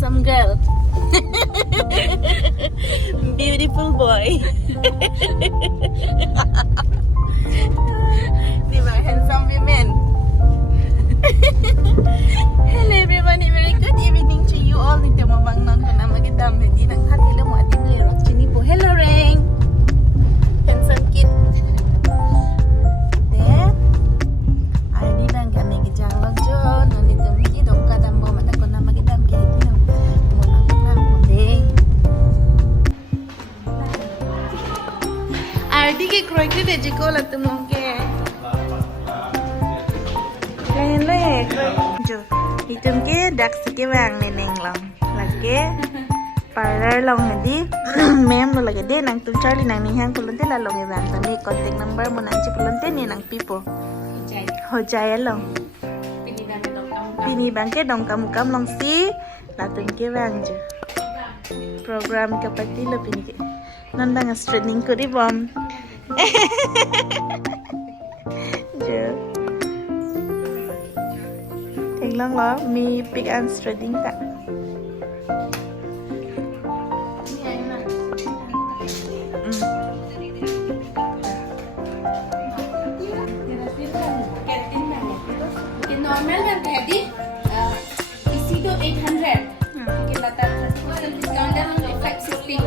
handsome girl. Beautiful boy. These are handsome women. Hello everyone, a very good evening to you all. Nito mo bang nang ko na magandang hindi nang hatilo mo atin ni Rock Chini po. Hello Reng. Handsome kid. Then, ay di bang kami gijang lagjo. Nandito hindi dong kadang mo mata ko na magandang kid. Muna ko na po day. Ardi ke kroy ke de jiko la tumong ke. Lain le kroy. Jo. Hitung ke dak sike wang neneng long. Lagi parlour long di mem lo lagi de nang tum Charlie nang ning hang pulunte la long evan tami contact number mo nang chi pulunte ni nang pipo. Ho jaya long. Pini bangke dong kamu kam long si la tum ke wang jo. Program kapati lo pini ke. Non bang straightening ko di bom. Jo. Thing long lo mi pick and straightening tak. Normal dan tadi isi tu 800. Kita letak 30% discount dan effect 60.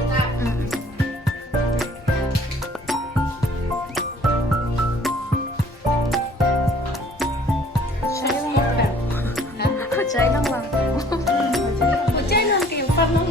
Trái long lòng. Trái long kiểu phân long.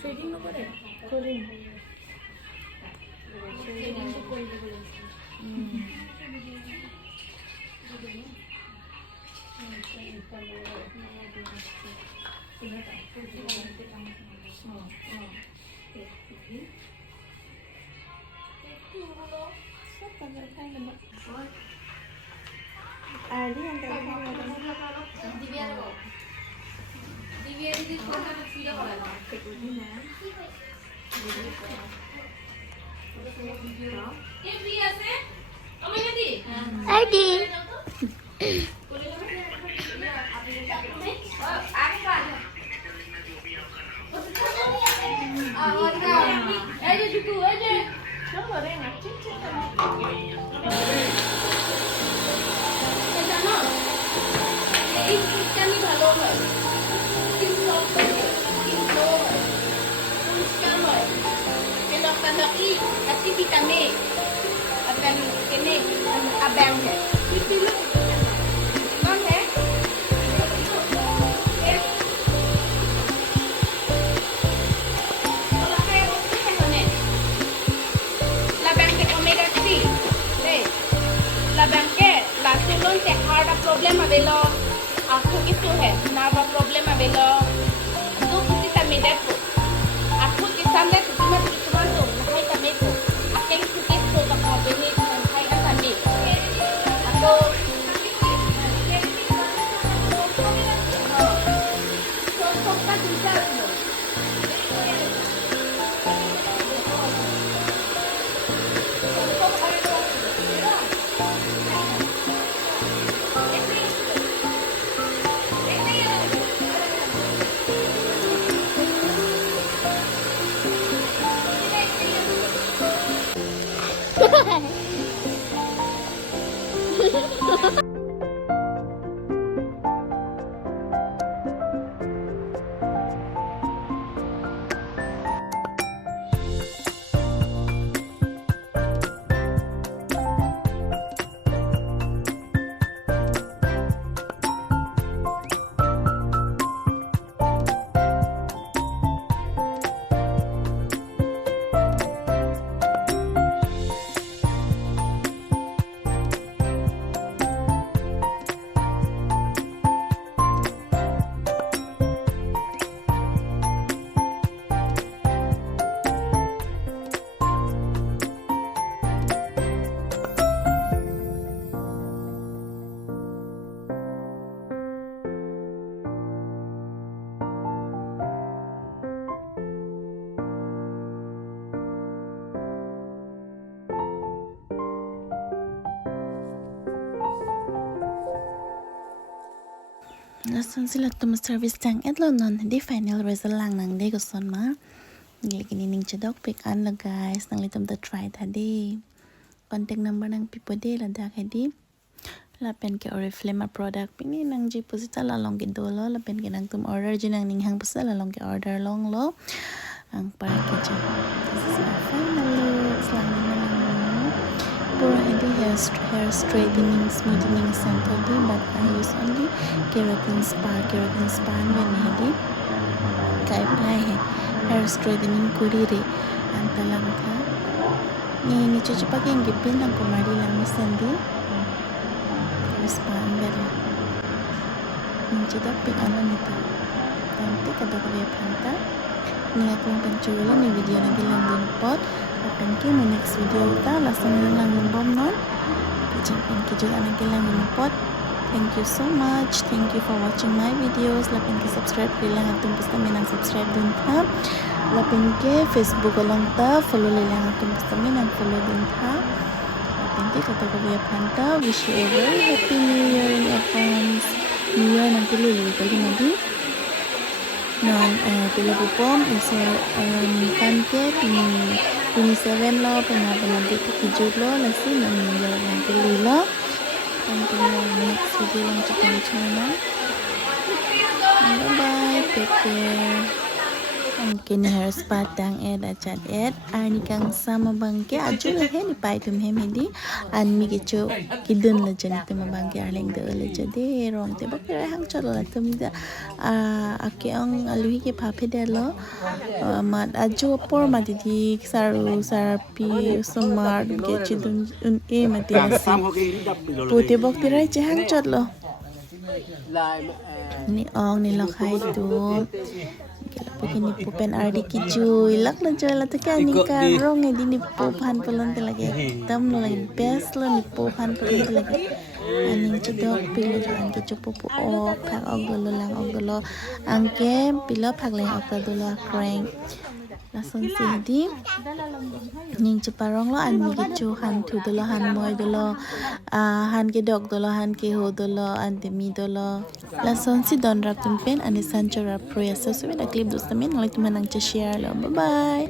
Trading over there. Trading. Di yang tadi Adi. Kasih vitamin, abang ini, abang है, कौन है? Labang ke omega 3, deh. Labang ke, langsung don se heart problem avelo, aku itu है, nerve problem avelo, tu kita tamai deh. Aku kita deh, cuma tu. Aku yang suka tu tak mau beli dengan saya sendiri. Aku tak bisa tu. langsung sila tum service tang et lo non di final result lang nang de ko son ma gini ning chedok pick an la guys nang litum ta try tadi contact number nang pipo de la dak hedi la pen ke oriflame product pini nang ji posita la long do lo la pen ke nang tum order ji nang ning hang posa la long ke order long lo ang para ke jo this is my final looks lang nang pura hedi hair straightening smoothing center di but I use only keratin spa when hedi kai apply hai hair straightening kuri re antalang tha ni cuci pakai yang gipin ang kumari lang misandi respond bela ninci tapi ano nito nanti kada ko ya panta ni akong pancurula ni video na gilang din pot apen ki mo next video ta lasan lang bom non kajapin ki jud ana gilang din pot. Thank you so much. Thank you for watching my videos. Lapin ke subscribe lang atong basta minang subscribe din ta. Lapin ke Facebook lang ta follow lang atong basta minang follow din ta. Lapin ke kata ko panta. Wish you a very happy new year in advance. New year nanti lulu kali nanti. Non pila ko pom isa kan ke pini 7 lo penabang dito kijud lo lasi nang new year nanti lulu. Continue next video lang sa channel. Bye bye, take care. Ang kini hair spa tang ed achat ed ani kang sama bangke aju la he ni pai tum hem hedi an mi gicho kidun la jani tum bangke arleng de la jade rom te bakira hang chalo la tum da ake ang aluhi ke phape de lo mat aju por ma di saru sarpi smart ge chidun un e mati asi pote bok tirai che hang chalo ni ong ni lo khai tu begini pupen ardi kiju ilak la joy la taka ni karong di ni pupan pelon te lagi tam lo lagi best lo ni pupan pelon te lagi aning cedok pilo an ke cupu o phak og lo lang og lo angke pilo phak leng og lo kreng langsung sidi ning ceparong lo an mi gichu han thu do lo han moy do lo han ke dog do lo han ke ho do lo an de mi do lo langsung si don rak tumpen ani sanchora pro ya so so clip dostamin ngalai tumanang share lo bye bye.